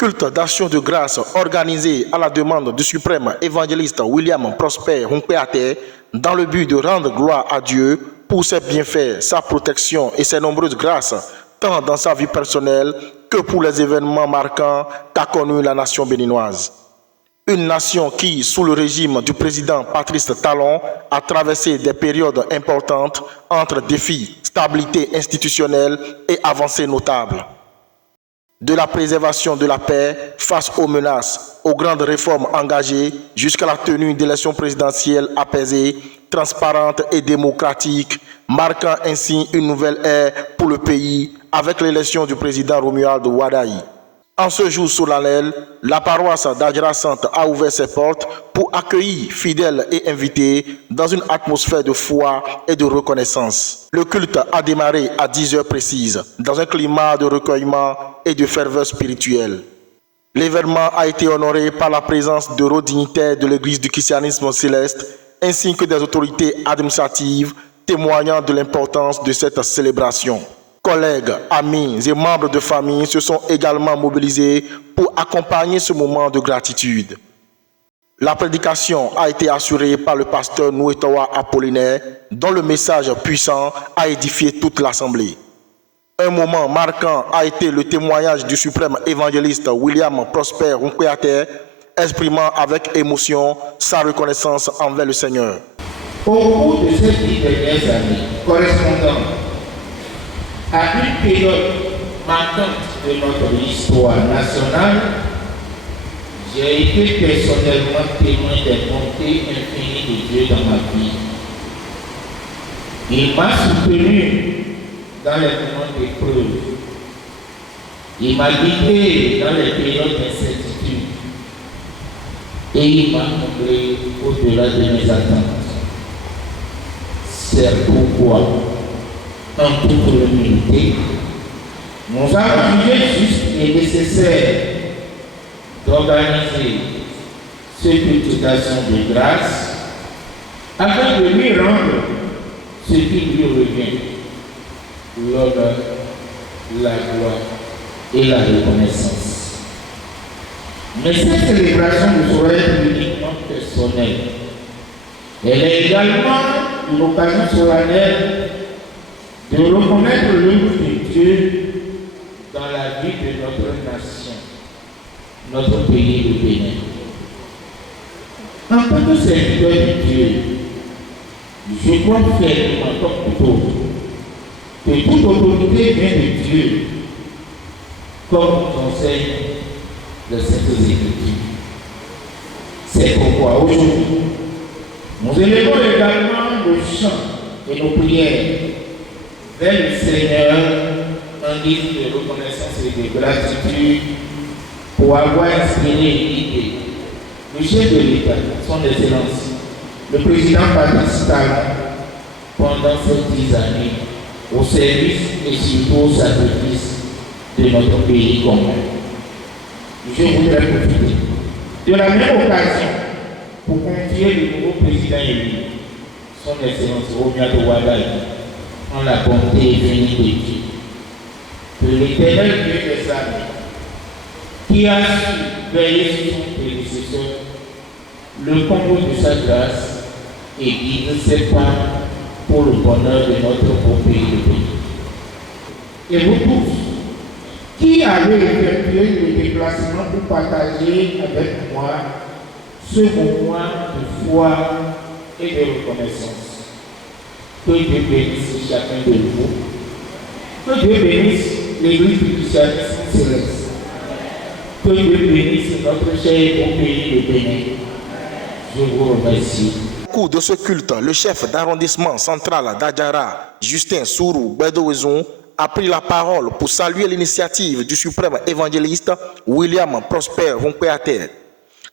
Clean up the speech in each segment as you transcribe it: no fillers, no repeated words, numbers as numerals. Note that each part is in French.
Culte d'action de grâce organisé à la demande du suprême évangéliste William Prosper Hunkpeate dans le but de rendre gloire à Dieu pour ses bienfaits, sa protection et ses nombreuses grâces, tant dans sa vie personnelle que pour les événements marquants qu'a connus la nation béninoise. Une nation qui, sous le régime du président Patrice Talon, a traversé des périodes importantes entre défis, stabilité institutionnelle et avancées notables. De la préservation de la paix face aux menaces, aux grandes réformes engagées jusqu'à la tenue d'élections présidentielles apaisées, transparentes et démocratiques, marquant ainsi une nouvelle ère pour le pays avec l'élection du président Romuald Wadaï. En ce jour solennel, la paroisse d'Adjara Centre a ouvert ses portes pour accueillir fidèles et invités dans une atmosphère de foi et de reconnaissance. Le culte a démarré à 10 heures précises, dans un climat de recueillement et de ferveur spirituelle. L'événement a été honoré par la présence d'heureux dignitaires de l'Église du christianisme céleste, ainsi que des autorités administratives témoignant de l'importance de cette célébration. Collègues, amis et membres de famille se sont également mobilisés pour accompagner ce moment de gratitude. La prédication a été assurée par le pasteur Nouetawa Apollinaire, dont le message puissant a édifié toute l'assemblée. Un moment marquant a été le témoignage du suprême évangéliste William Prosper Hunkpeate, exprimant avec émotion sa reconnaissance envers le Seigneur. Au cours de ces 10 dernières années, correspondant à une période marquante de notre histoire nationale, j'ai été personnellement témoin des bontés infinies de Dieu dans ma vie. Il m'a soutenu dans les moments d'épreuve. Il m'a guidé dans les périodes d'incertitude. Et il m'a comblé au-delà de mes attentes. C'est pourquoi, en toute l'humilité, nous avons jugé juste et nécessaire d'organiser cette utilisation de grâce afin de lui rendre ce qui lui revient, l'honneur, la gloire et la reconnaissance. Mais cette célébration ne saurait être uniquement personnelle. Elle est également une occasion solennelle de reconnaître l'œuvre de Dieu dans la vie de notre nation, notre pays, le Bénin. En tant que serviteur de Dieu, je crois fermement comme tout autre que toute autorité vient de Dieu, comme conseille de cette Écritures. C'est pourquoi aujourd'hui, nous élevons également nos chants et nos prières vers le Seigneur en guise de reconnaissance et de gratitude pour avoir inspiré et guidé le chef de l'État, son Excellence, le président Patrice Talon, pendant ces 10 années, au service et surtout au sacrifice de notre pays commun. Je voudrais profiter de la même occasion pour confier le nouveau président élu, son Excellence Romuald Wadaï, en la bonté infinie de Dieu. Que l'Éternel Dieu des armées, qui a su veiller sur son prédécesseur, le comble de sa grâce et guide ses pas pour le bonheur de notre beau pays, le pays. Et vous tous, qui avez effectué le déplacement pour partager avec moi ce moment de foi et de reconnaissance. Que Dieu bénisse chacun de vous. Que Dieu bénisse l'Église du christianisme céleste. Que Dieu bénisse notre cher et bon pays, le Bénin. Je vous remercie. Au cours de ce culte, le chef d'arrondissement central d'Adjara, Justin Sourou Bedouezon, a pris la parole pour saluer l'initiative du suprême évangéliste William Prosper Hunkpeate.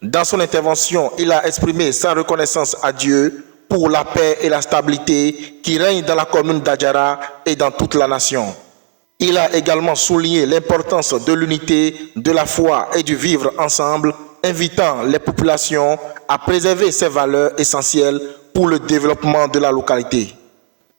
Dans son intervention, il a exprimé sa reconnaissance à Dieu pour la paix et la stabilité qui règnent dans la commune d'Adjara et dans toute la nation. Il a également souligné l'importance de l'unité, de la foi et du vivre ensemble, invitant les populations à préserver ces valeurs essentielles pour le développement de la localité.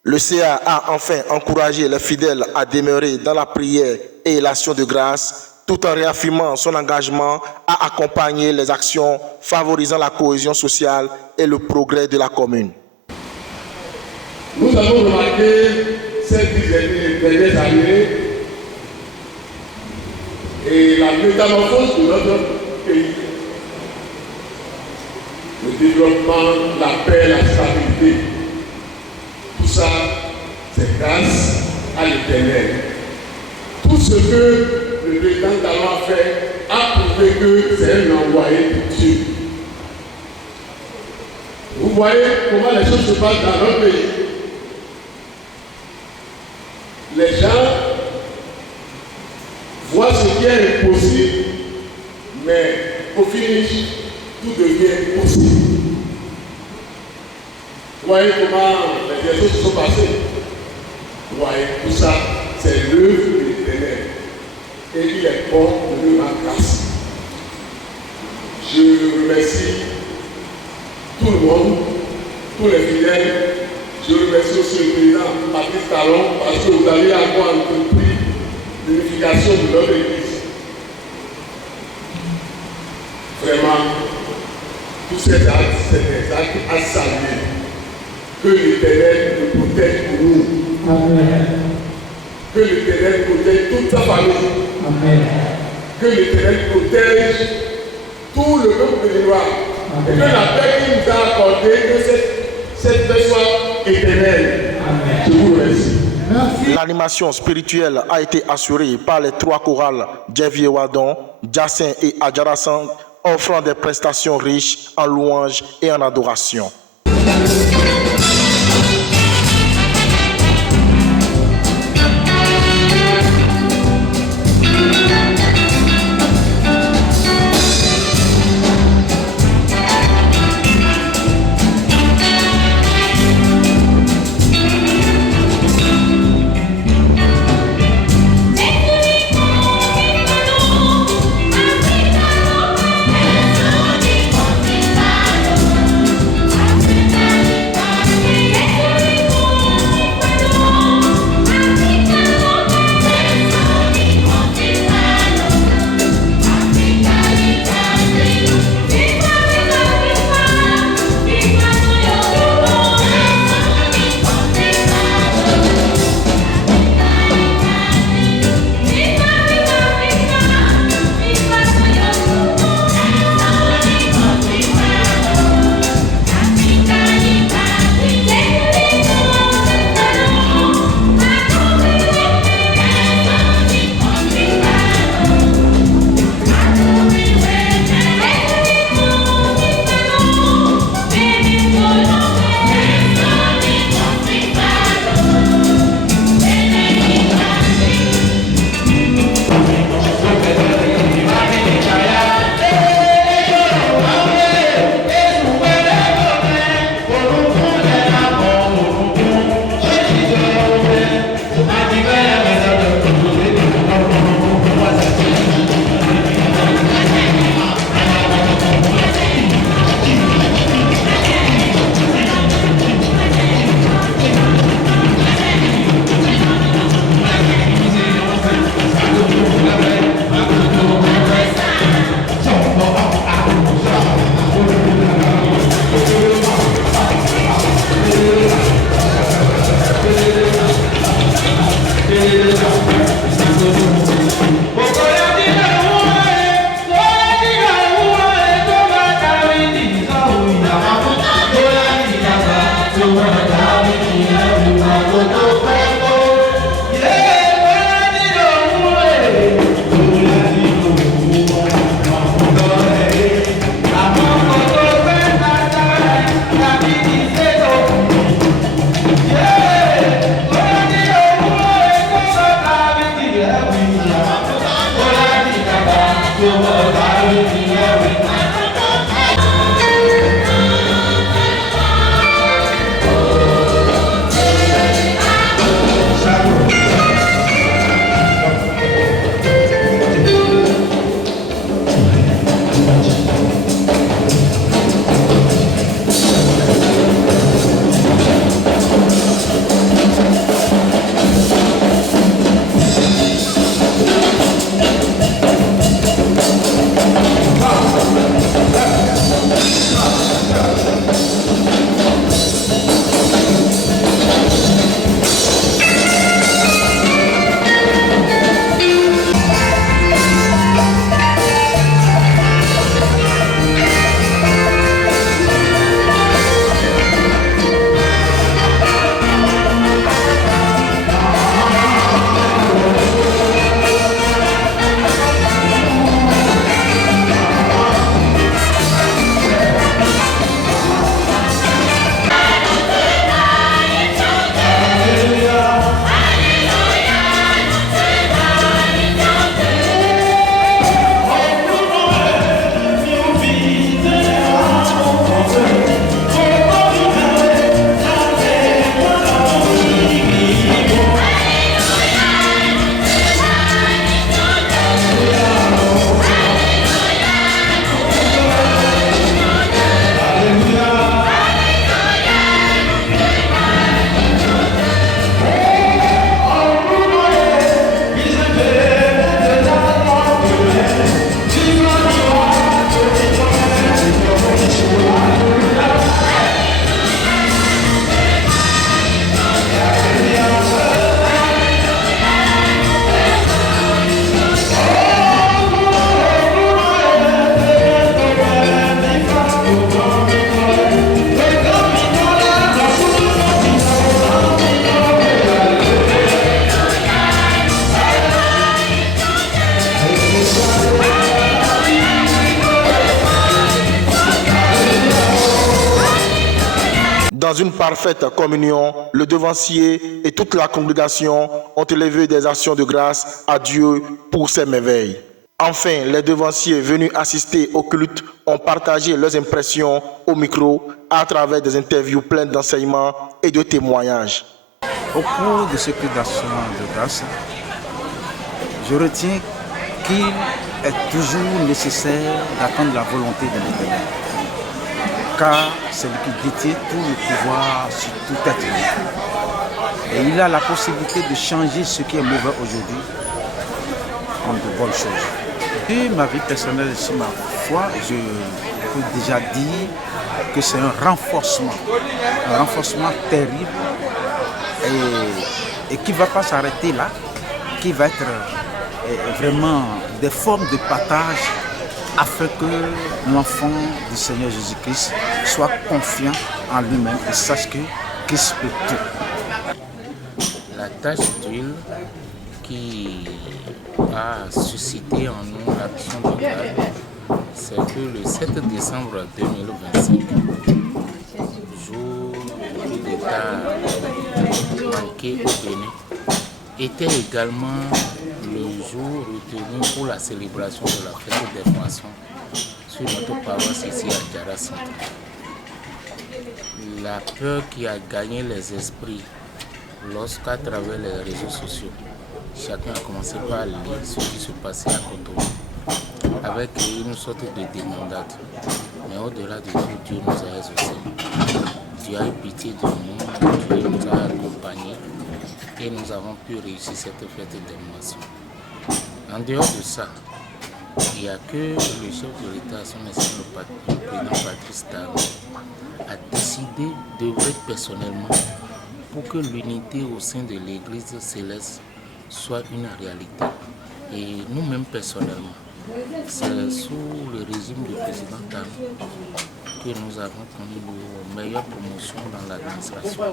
Le CA a enfin encouragé les fidèles à demeurer dans la prière et l'action de grâce tout en réaffirmant son engagement à accompagner les actions favorisant la cohésion sociale et le progrès de la commune. Nous avons remarqué ces 10 dernières années et la métamorphose de notre pays, le développement, la paix, la stabilité. Tout ça, c'est grâce à l'Éternel. Tout ce que le président Talon a fait a prouvé que c'est un envoyé de Dieu. Vous voyez comment les choses se passent dans notre pays. Les gens voient ce qui est impossible, mais au finish, tout devient possible. Vous voyez comment les choses se sont passées. Vous voyez, tout ça, c'est l'œuvre de l'Éternel. Et il est bon de nous rendre grâce. Je remercie tout le monde, tous les fidèles. Je remercie aussi le président Patrice Talon parce que vous avez encore entrepris l'unification de notre Église. Vraiment, tous ces actes, c'est des actes à saluer. Que l'Éternel nous protège pour nous. Amen. Que l'Éternel protège toute sa famille. Amen. Que l'Éternel protège tout le peuple de l'Ivoire. Et que la paix qu'il nous a accordée, que cette paix soit éternelle. Amen. Je vous remercie. Merci. L'animation spirituelle a été assurée par les 3 chorales Djevié Wadon, Djassin et Adjarasan, offrant des prestations riches en louanges et en adoration. Dans une parfaite communion, le devancier et toute la congrégation ont élevé des actions de grâce à Dieu pour ses merveilles. Enfin, les devanciers venus assister au culte ont partagé leurs impressions au micro à travers des interviews pleines d'enseignements et de témoignages. Au cours de ce culte d'action de grâce, je retiens qu'il est toujours nécessaire d'attendre la volonté de l'Éternel, car c'est lui qui détient tout le pouvoir sur tout être humain. Et il a la possibilité de changer ce qui est mauvais aujourd'hui en de bonnes choses. Et ma vie personnelle et sur ma foi, je peux déjà dire que c'est un renforcement terrible et qui ne va pas s'arrêter là, qui va être vraiment des formes de partage afin que l'enfant du Seigneur Jésus-Christ soit confiant en lui-même et sache que Christ peut tout. La tache d'huile qui a suscité en nous l'action de grâce, c'est que le 7 décembre 2025, jour du coup d'État manqué au Bénin, était également le jour retenu pour la célébration de la fête des moissons sur notre paroisse ici à Djara Centre. La peur qui a gagné les esprits lorsqu'à travers les réseaux sociaux, chacun a commencé par lire ce qui se passait à Cotonou, avec une sorte de débandade. Mais au-delà de tout, Dieu nous a exaucés. Dieu a eu pitié de nous, Dieu nous a accompagnés et nous avons pu réussir cette fête des moissons. En dehors de ça, il n'y a que le chef de l'État, son excellence le président Patrice Talon, a décidé d'œuvrer personnellement pour que l'unité au sein de l'Église céleste soit une réalité. Et nous-mêmes personnellement, c'est sous le régime du président Talon que nous avons connu nos meilleures promotions dans l'administration.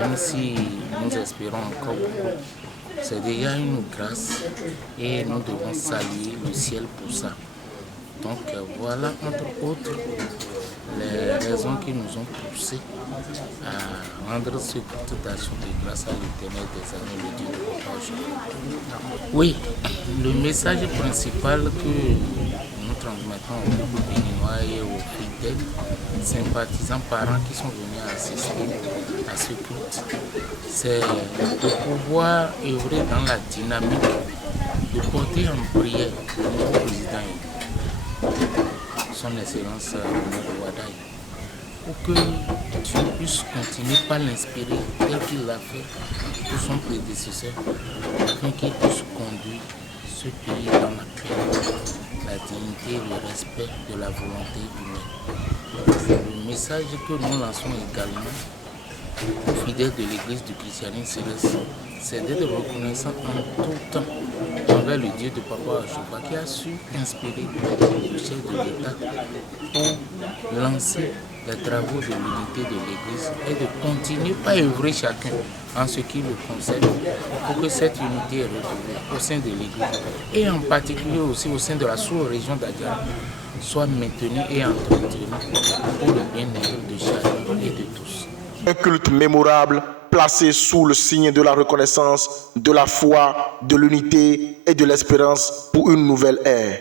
Même si nous espérons encore beaucoup, c'est déjà une grâce et nous devons saluer le ciel pour ça. Donc voilà, entre autres, les raisons qui nous ont poussés à rendre ce culte d'action de grâce à l'Éternel des armées, le Dieu de notre jour. Oui, le message principal que nous transmettons au peuple béninois et aux fidèles sympathisants, parents qui sont venus assister à ce culte, c'est de pouvoir œuvrer dans la dynamique, de porter en prière notre président, son Excellence Mamadou Wadaye, pour que Dieu puisse continuer par l'inspirer tel qu'il l'a fait pour son prédécesseur, afin qu'il puisse conduire ce pays dans la paix, la dignité et le respect de la volonté humaine. Le message que nous lançons également aux fidèles de l'Église du christianisme céleste, c'est d'être reconnaissant en tout temps envers le Dieu de Papa Ashofa qui a su inspirer le chef de l'État pour lancer les travaux de l'unité de l'Église et de continuer par œuvrer chacun en ce qui le concerne pour que cette unité est retrouvée au sein de l'Église et en particulier aussi au sein de la sous-région d'Adjara soit maintenue et entretenue pour le bien-être de chacun et de tous. Un culte mémorable placé sous le signe de la reconnaissance, de la foi, de l'unité et de l'espérance pour une nouvelle ère.